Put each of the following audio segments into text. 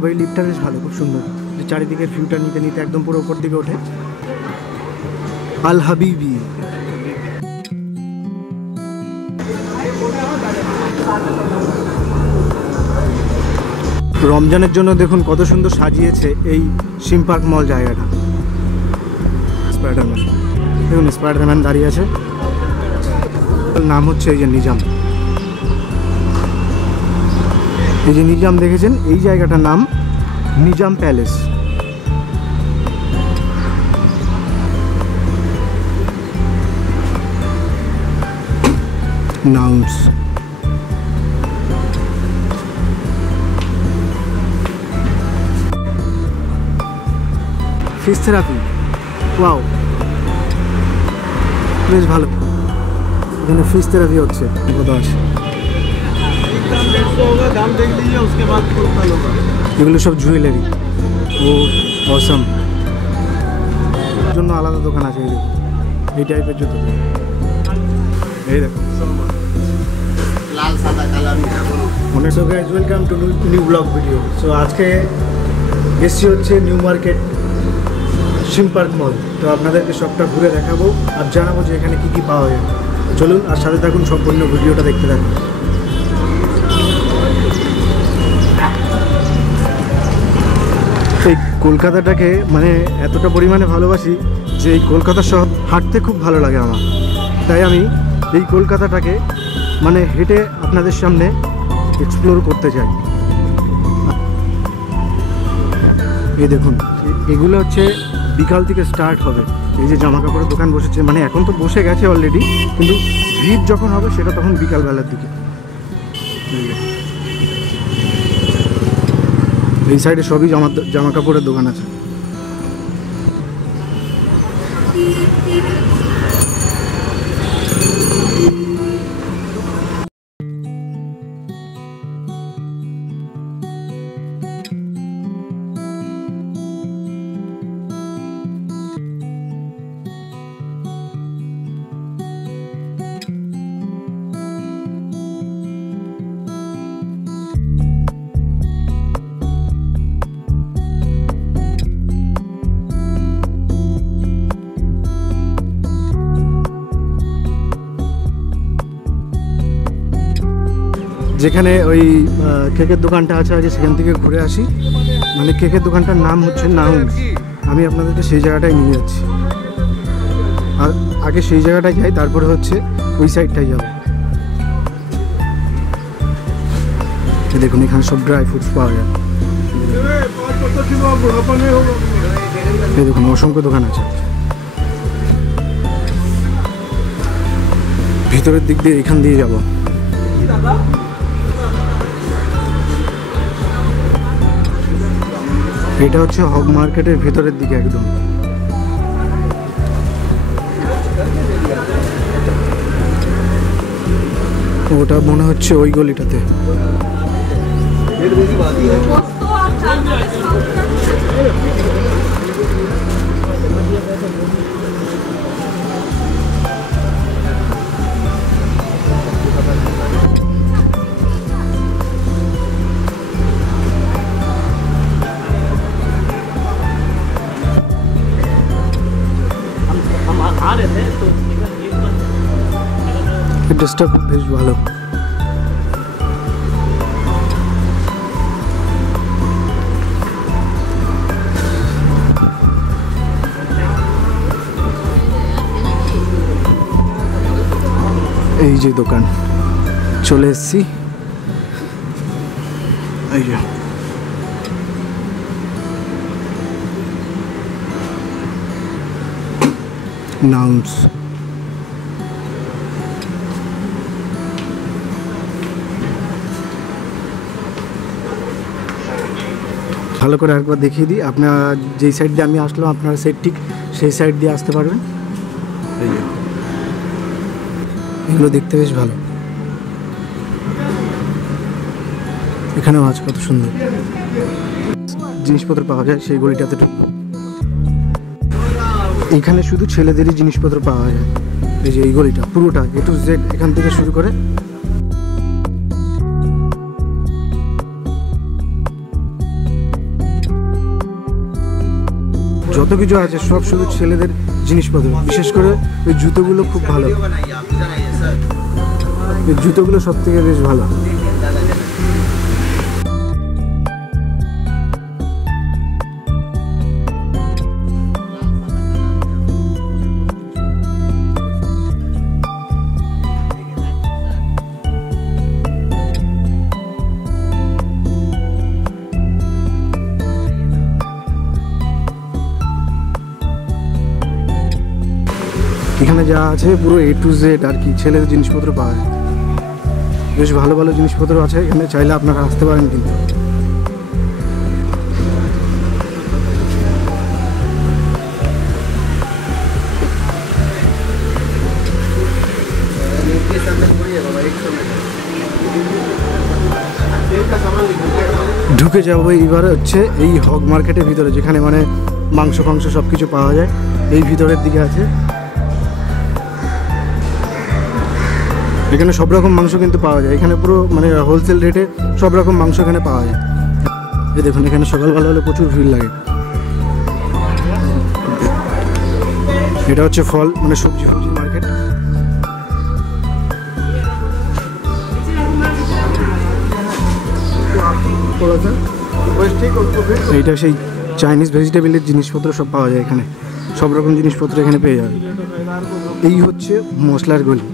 তবে এই লিফটটা বেশ ভালো, খুব সুন্দর, যে চারিদিকের ভিউটা নিতে নিতে একদম পুরো উপর দিকে ওঠে। আল হাবিবি। রমজানের জন্য দেখুন কত সুন্দর সাজিয়েছে এই সিম পার্ক মল জায়গাটা। স্পাইডারম্যান, দেখুন স্পাইডারম্যান দাঁড়িয়ে আছে। নাম হচ্ছে এই যে নিজাম, এই যে নিজাম দেখেছেন, এই জায়গাটার নাম Nizam palace. Nouns, fish therapy, wow বেশ ভালো, এখানে ফিশ থেরাপি হচ্ছে। কত আছে এগুলো সব জুয়েলারি। ও অসাম, জন্য আলাদা দোকান আছে। এই দেখুন এই টাইপের জুতো, এই দেখুন লাল সাদা colour. So guys, welcome to new blog video. So আজকে এসছি হচ্ছে নিউ মার্কেট সিম পার্ক মল। তো আপনাদেরকে সবটা ঘুরে দেখাবো আর জানাবো যে এখানে কী কী পাওয়া যায়। চলুন আর সাথে থাকুন, সম্পূর্ণ ভিডিওটা দেখতে থাকুন। এই কলকাতাটাকে মানে এতটা পরিমাণে ভালোবাসি যে এই কলকাতা শহর হাঁটতে খুব ভালো লাগে আমার। তাই আমি এই কলকাতাটাকে মানে হেঁটে আপনাদের সামনে এক্সপ্লোর করতে চাই। এই দেখুন, এগুলো হচ্ছে বিকাল থেকে স্টার্ট হবে। এই যে জামা কাপড়ের দোকান বসেছে, মানে এখন তো বসে গেছে অলরেডি, কিন্তু ভিড় যখন হবে সেটা তখন বিকালবেলার দিকে। এই সাইডে সবই জামা কাপড়ের দোকান আছে। যেখানে ওই কেকের দোকানটা আছে, আগে সেখান থেকে ঘুরে আসি। মানে কেকের দোকানটার নাম হচ্ছে নাউন্স। আমি আপনাদেরকে সেই জায়গাটায় নিয়ে যাচ্ছি। আর আগে সেই জায়গাটায় যাই, তারপরে হচ্ছে ওই সাইডটায় যাব। দেখুন এখানে সব ড্রাই ফ্রুটস পাওয়া যায়। এই দেখুন অসংখ্য দোকান আছে। ভিতরের দিক দিয়ে এখান দিয়ে যাব। এটা হচ্ছে হগ মার্কেটের ভেতরের দিকে একদম। ওটা মনে হচ্ছে ওই গলিটাতে। ড্রেসটা বেশ ভালো। এই যে দোকান চলে এসেছি, এই যে নাউন্স। ভালো করে একবার দেখিয়ে দিই। আপনার যেই সাইড দিয়ে আমি আসলাম, আপনারা ঠিক সেই সাইড দিয়ে আসতে পারবেন। এই যে এগুলো দেখতে বেশ ভালো। এখানেও আছে কত সুন্দর জিনিসপত্র পাওয়া যায়। সেই গলিটাতে ঢুকবো। এখানে শুধু ছেলেদেরই জিনিসপত্র পাওয়া যায়। এই যে এই গলিটা পুরোটা A to Z এখান থেকে শুরু করে যত কিছু আছে সব শুধু ছেলেদের জিনিসপত্র, বিশেষ করে ওই জুতোগুলো খুব ভালো, এই জুতোগুলো সব থেকে বেশ ভালো। এখানে যা আছে পুরো A to Z আর কি, ছেলেদের জিনিসপত্র পাওয়া যায়, বেশ ভালো ভালো জিনিসপত্র আছে এখানে, চাইলে আপনারা আসতে পারেন। কিন্তু ঢুকে যাবো এইবার হচ্ছে এই হগ মার্কেটের ভিতরে, যেখানে মানে মাংস ফাংস সব কিছু পাওয়া যায়, এই ভিতরের দিকে আছে। এখানে সব রকম মাংস কিন্তু পাওয়া যায়, এখানে পুরো মানে হোলসেল রেটে সব রকম মাংস এখানে পাওয়া যায়। এই দেখুন এখানে সকালবেলা হলে প্রচুর ভিড় লাগে। এটা হচ্ছে ফল মানে সবজি মার্কেট। এইটা সেই চাইনিজ ভেজিটেবলের জিনিসপত্র সব পাওয়া যায় এখানে, সব রকম জিনিসপত্র এখানে পেয়ে যাবে। এই হচ্ছে মশলার গলি,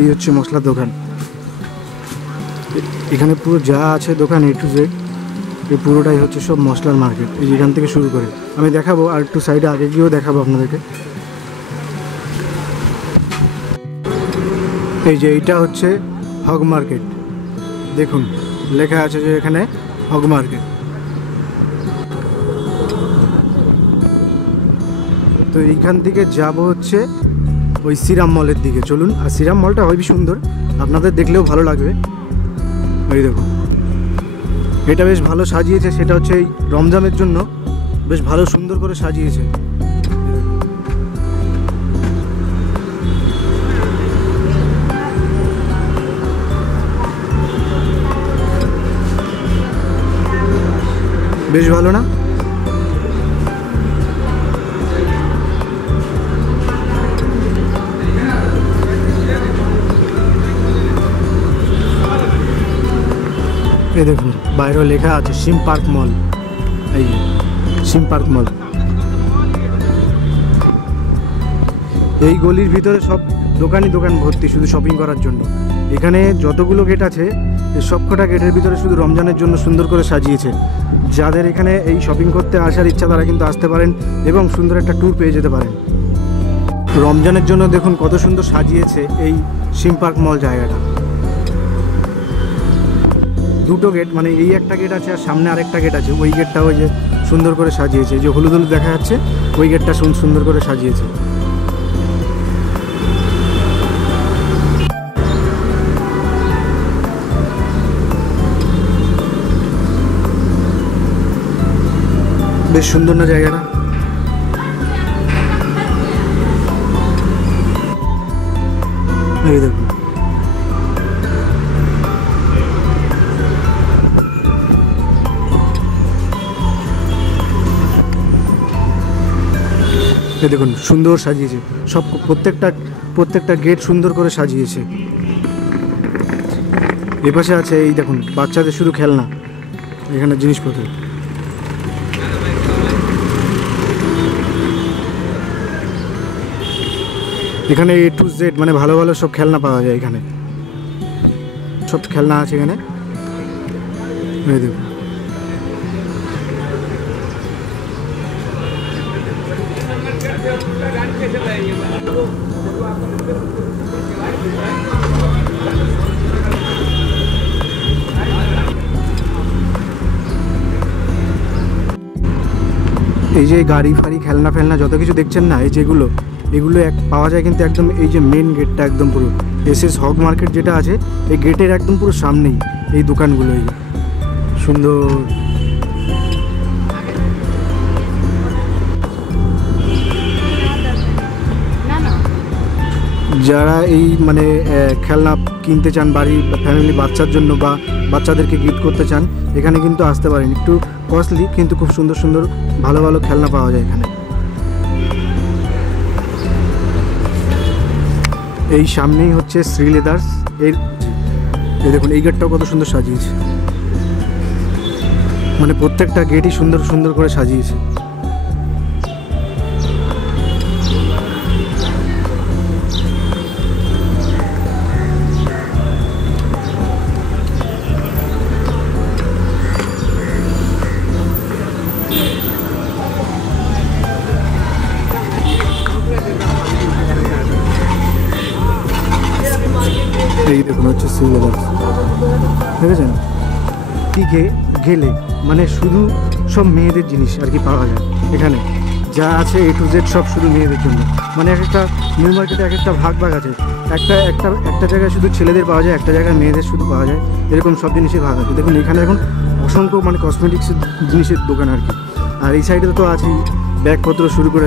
এই হচ্ছে মশলার দোকান। এখানে পুরো যা আছে দোকান A to Z, এই পুরোটাই হচ্ছে সব মশলার মার্কেট। এই যেখান থেকে শুরু করে আমি দেখাবো, আর একটু সাইডে আগে গিয়েও দেখাবো আপনাদেরকে। এই যে এইটা হচ্ছে হগ মার্কেট, দেখুন লেখা আছে যে এখানে হগ মার্কেট। তো এইখান থেকে যাব হচ্ছে ওই শ্রীরাম মলের দিকে, চলুন। আর শ্রীরাম মলটা খুবই সুন্দর, আপনাদের দেখলেও ভালো লাগবে। ওই দেখুন এটা বেশ ভালো সাজিয়েছে, সেটা হচ্ছে এই রমজানের জন্য বেশ ভালো সুন্দর করে সাজিয়েছে। বেশ ভালো না? এই দেখুন বাইরেও লেখা আছে সিম পার্ক মল, এই সিম পার্ক মল। এই গলির ভিতরে সব দোকান ভর্তি শুধু শপিং করার জন্য। এখানে যতগুলো গেট আছে সবকটা গেটের ভিতরে শুধু রমজানের জন্য সুন্দর করে সাজিয়েছে। যাদের এখানে এই শপিং করতে আসার ইচ্ছা তারা কিন্তু আসতে পারেন এবং সুন্দর একটা ট্যুর পেয়ে যেতে পারেন। রমজানের জন্য দেখুন কত সুন্দর সাজিয়েছে এই সিম পার্ক মল জায়গাটা। দুটো গেট, মানে এই একটা গেট আছে আর সামনে আরেকটা গেট আছে, ওই গেটটা ওই যে সুন্দর করে সাজিয়েছে, যে হলুদ হলুদ দেখা যাচ্ছে ওই গেটটা সুন্দর করে সাজিয়েছে। বেশ সুন্দর না জায়গাটা? এই দেখুন দেখুন সুন্দর সাজিয়েছে সব, প্রত্যেকটা গেট সুন্দর করে সাজিয়েছে। এপাশে আছে এই দেখুন বাচ্চাদের শুধু খেলনা, এখানে জিনিসপত্র। এখানে A to Z মানে ভালো ভালো সব খেলনা পাওয়া যায়, এখানে সব খেলনা আছে এখানে। এই দেখুন এই যে গাড়ি ফাড়ি খেলনা ফেলনা যত কিছু দেখছেন না, এই যেগুলো এগুলো পাওয়া যায় কিন্তু একদম এই যে মেন গেটটা একদম পুরো SS হগ মার্কেট যেটা আছে এই গেটের একদম পুরো সামনেই এই দোকানগুলো। এই সুন্দর যারা এই মানে খেলনা কিনতে চান বাড়ির ফ্যামিলি বাচ্চার জন্য বা বাচ্চাদেরকে গিফট করতে চান, এখানে কিন্তু আসতে পারেন। একটু কস্টলি কিন্তু খুব সুন্দর সুন্দর ভালো ভালো খেলনা পাওয়া যায় এখানে। এই সামনেই হচ্ছে শ্রী লেদার্স। এই দেখুন এই গেটটাও কত সুন্দর সাজিয়েছে, মানে প্রত্যেকটা গেটই সুন্দর সুন্দর করে সাজিয়েছে। এই দেখুন হচ্ছে শ্রী লেদার্স, দেখেছেন কি গেলে মানে শুধু সব মেয়েদের জিনিস আর কি পাওয়া যায় এখানে, যা আছে A to Z সব শুধু মেয়েদের জন্য। মানে এক একটা নিউ মার্কেটে এক একটা ভাগ আছে, একটা জায়গায় শুধু ছেলেদের পাওয়া যায়, একটা জায়গায় মেয়েদের শুধু পাওয়া যায়, এরকম সব জিনিসের ভাগ আছে। দেখুন এখানে এখন অসংখ্য মানে কসমেটিক্সের জিনিসের দোকান আর কি। আর এই সাইডে তো আছেই ব্যাগপত্র শুরু করে,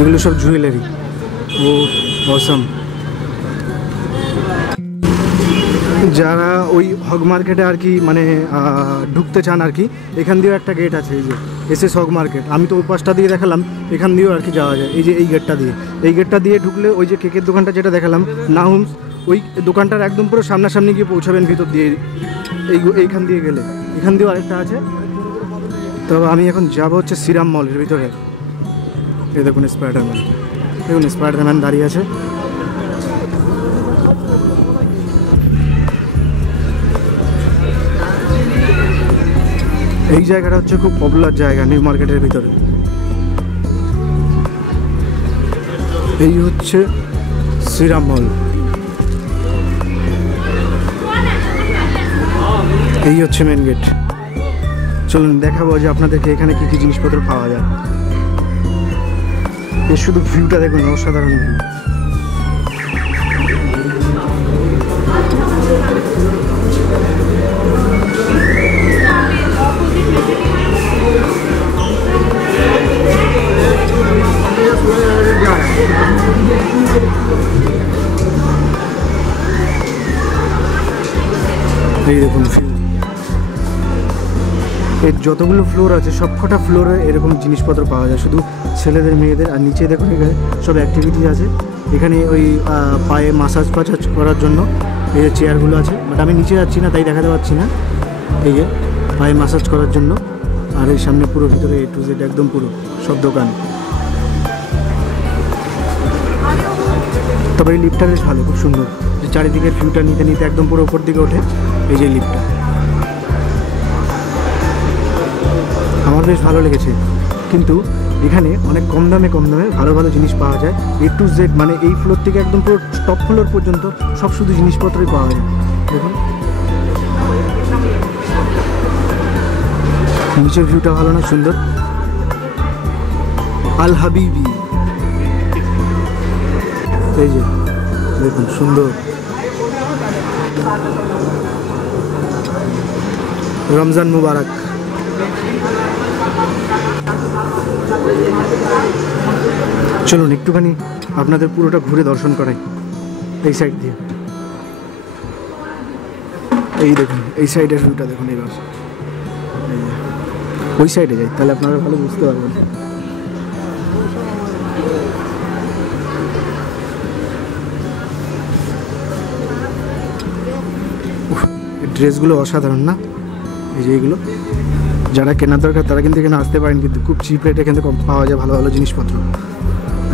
এগুলো সব জুয়েলারি। ও অসম। যারা ওই হগ মার্কেটে আর কি মানে ঢুকতে চান আর কি, এখান দিয়েও একটা গেট আছে, এই যে SS হগ মার্কেট। আমি তো ওই পাশটা দিয়ে দেখালাম, এখান দিয়েও আর কি যাওয়া যায়। এই যে এই গেটটা দিয়ে ঢুকলে ওই যে কেকের দোকানটা যেটা দেখালাম নাহুমস, ওই দোকানটার একদম পুরো সামনাসামনি গিয়ে পৌঁছাবেন ভিতর দিয়ে। এইখান দিয়ে গেলে এখান দিয়েও আরেকটা আছে। তবে আমি এখন যাবো হচ্ছে শ্রীরাম মলের ভিতরে। এই দেখুন স্পাইডারম্যান, দেখুন স্পাইডারম্যান দাঁড়িয়ে আছে। এই জায়গাটা হচ্ছে খুব পপুলার জায়গা নিউ মার্কেটের ভিতরে। এই হচ্ছে শ্রীরাম মল, এই হচ্ছে মেন গেট। চলুন দেখাবো যে আপনাদেরকে এখানে কি কি জিনিসপত্র পাওয়া যায়। এর শুধু ভিউটা দেখুন, অসাধারণ ভিউ। এই দেখুন ভিউ। এর যতগুলো ফ্লোর আছে সবকটা ফ্লোরে এরকম জিনিসপত্র পাওয়া যায়, শুধু ছেলেদের মেয়েদের। আর নিচে দেখুন এখানে সব অ্যাক্টিভিটি আছে। এখানে ওই পায়ে মাসাজ করার জন্য এই যে চেয়ারগুলো আছে, বাট আমি নিচে যাচ্ছি না তাই দেখাতে পারছি না। এই যে পায়ে মাসাজ করার জন্য। আর এই সামনে পুরো ভিতরে A to Z একদম পুরো সব দোকান। তবে এই লিফটটা বেশ ভালো, খুব সুন্দর, যে চারিদিকের ভিউটা নিতে নিতে একদম পুরো উপর দিকে ওঠে। এই যে লিফটটা আমার বেশ ভালো লেগেছে। কিন্তু এখানে অনেক কম দামে ভালো ভালো জিনিস পাওয়া যায়। A to Z মানে এই ফ্লোর থেকে একদম পুরো টপ ফ্লোর পর্যন্ত সব শুধু জিনিসপত্রই পাওয়া যায়। দেখুন নিচের ভিউটা ভালো না, সুন্দর। আল হাবিবি, এই যে দেখুন সুন্দর। রমজান মুবারক। চলুন একটুখানি আপনাদের পুরোটা ঘুরে দর্শন করাই এই সাইড দিয়ে। এই দেখুন এই সাইডের ভিউটা দেখুন। এবার ওই সাইডে যাই তাহলে আপনারা ভালো বুঝতে পারবেন। ড্রেসগুলো অসাধারণ না? এই যে এইগুলো যারা কেনার দরকার তারা কিন্তু এখানে আসতে পারেন, কিন্তু খুব চিপ রেটে এখানে পাওয়া যায় ভালো ভালো জিনিসপত্র।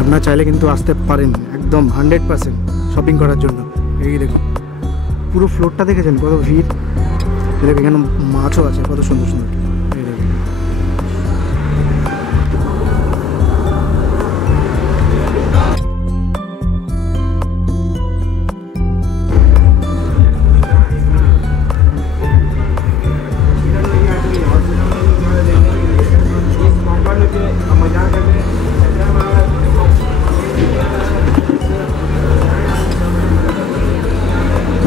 আপনারা চাইলে কিন্তু আসতে পারেন একদম 100% শপিং করার জন্য। এই দেখুন পুরো ফ্লোরটা দেখেছেন কত ভিড়। দেখুন এখানে মাছও আছে কত সুন্দর সুন্দর। এই দেখুন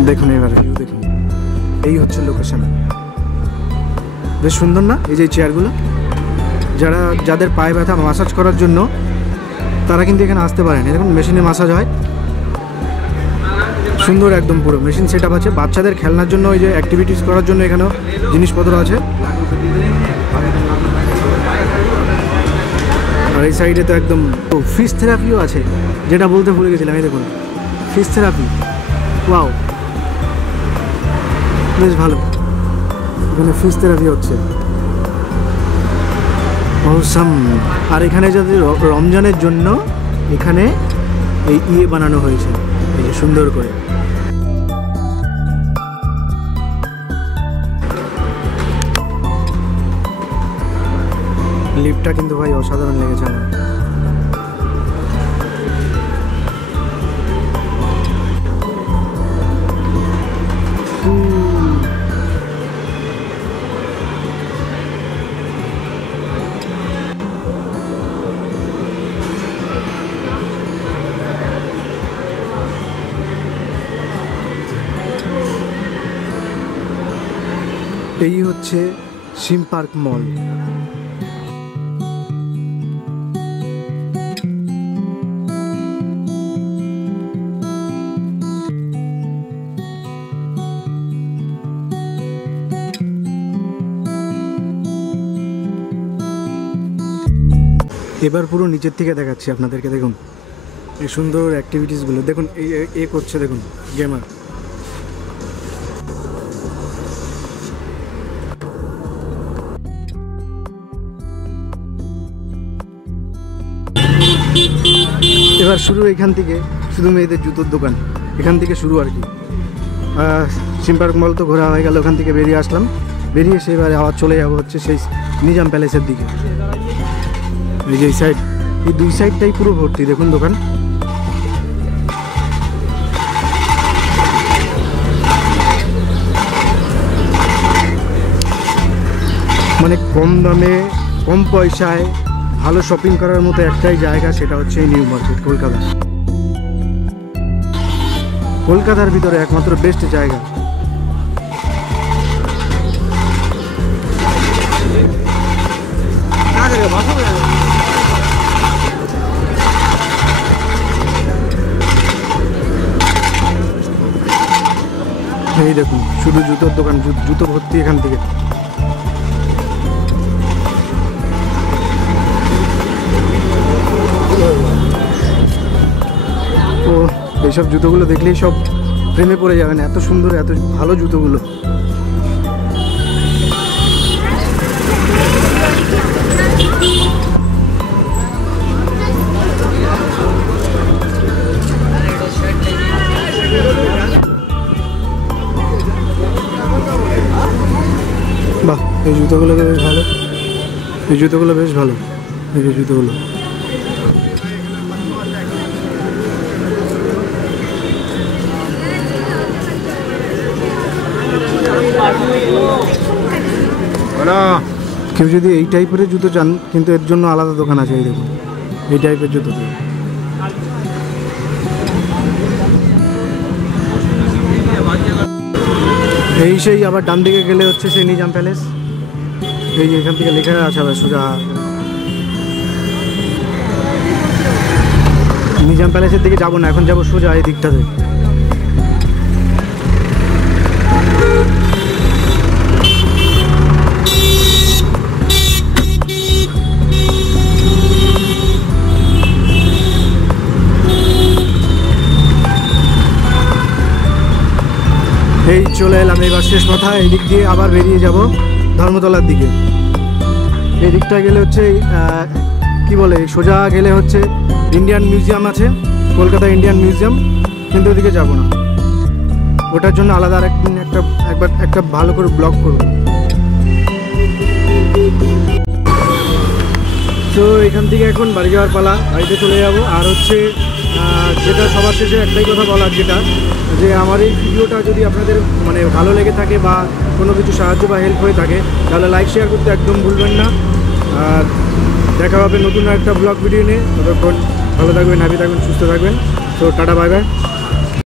দেখুন এবার ভিউ দেখুন। এই হচ্ছে লোকেশন, বেশ সুন্দর না? এই যে চেয়ারগুলো, যাদের পায়ে ব্যথা মাসাজ করার জন্য তারা কিন্তু এখানে আসতে পারেন। এরকম মেশিনে মাসাজ হয়, সুন্দর একদম পুরো মেশিন সেট আপ আছে। বাচ্চাদের খেলনার জন্য ওই যে অ্যাক্টিভিটিস করার জন্য এখানেও জিনিসপত্র আছে। আর এই সাইডে তো একদম ফিশ থেরাপিও আছে, যেটা বলতে ভুলে গেছিলাম। এই দেখুন ফিশ থেরাপি, ওয়াও বেশ ভালো। এখানে ফিশ থেরাপি হচ্ছে, অসাম। আর এখানে যদি রমজানের জন্য এখানে এই বানানো হয়েছে, এই যে সুন্দর করে। লিফটটা কিন্তু ভাই অসাধারণ লেগেছে আমার। এই হচ্ছে সিম পার্ক মল। এবার পুরো নিচের থেকে দেখাচ্ছি আপনাদেরকে। দেখুন এই সুন্দর অ্যাক্টিভিটিসগুলো দেখুন। এই করছে দেখুন গেমার। এবার শুরু এখান থেকে, শুধু মেয়েদের জুতোর দোকান এখান থেকে শুরু আর কি। সিম পার্ক মল তো ঘোরা হয়ে গেল, ওখান থেকে বেরিয়ে আসলাম। বেরিয়ে এসে এবারে আবার চলে যাবো হচ্ছে সেই নিজাম প্যালেসের দিকে। এই যে এই সাইড, এই দুই সাইডটাই পুরো ভর্তি দেখুন দোকান। মানে কম দামে কম পয়সায় ভালো শপিং করার মতো একটাই জায়গা, সেটা হচ্ছে এই নিউ মার্কেট কলকাতা। কলকাতার ভিতরে একমাত্র বেস্ট জায়গা। এই দেখুন শুধু জুতোর দোকান, জুতো ভর্তি এখান থেকে। ও এইসব জুতোগুলো দেখলেই সব প্রেমে পড়ে যাবেন, এত সুন্দর এত ভালো জুতোগুলো। বাহ, এই জুতোগুলো বেশ ভালো, এই জুতোগুলো বেশ ভালো, এই যে জুতোগুলো। কেউ যদি এই টাইপের জুতো চান, কিন্তু এর জন্য আলাদা দোকান আছে। এই দেখুন এই টাইপের জুতো। এই সেই আবার ডান দিকে গেলে হচ্ছে সেই নিজাম প্যালেস। এই যে এখান থেকে লেখা আছে আবার সোজা নিজাম প্যালেসের দিকে যাবো না, এখন যাবো সোজা এই দিকটাতে। এই চলে এলাম এবার শেষ কথা। এই দিক দিয়ে আবার বেরিয়ে যাব ধর্মতলার দিকে। এই দিকটা গেলে হচ্ছে কি বলে, সোজা গেলে হচ্ছে ইন্ডিয়ান মিউজিয়াম আছে, কলকাতা ইন্ডিয়ান মিউজিয়াম, কিন্তু ওদিকে যাব না, ওটার জন্য আলাদা আরেকদিন একটা ভালো করে ব্লগ করব। তো এখান থেকে এখন বাড়ি যাওয়ার পালা, বাড়িতে চলে যাব। আর হচ্ছে যেটা সবার শেষে একটাই কথা বলার, যেটা যে আমার এই ভিডিওটা যদি আপনাদের মানে ভালো লেগে থাকে বা কোনো কিছু সাহায্য বা হেল্প হয়ে থাকে, তাহলে লাইক শেয়ার করতে একদম ভুলবেন না। আর দেখা হবে নতুন একটা ব্লগ ভিডিও নিয়ে। ততক্ষণ ভালো থাকবেন, হ্যাপি থাকবেন, সুস্থ থাকবেন। তো টাটা, বাই বাই।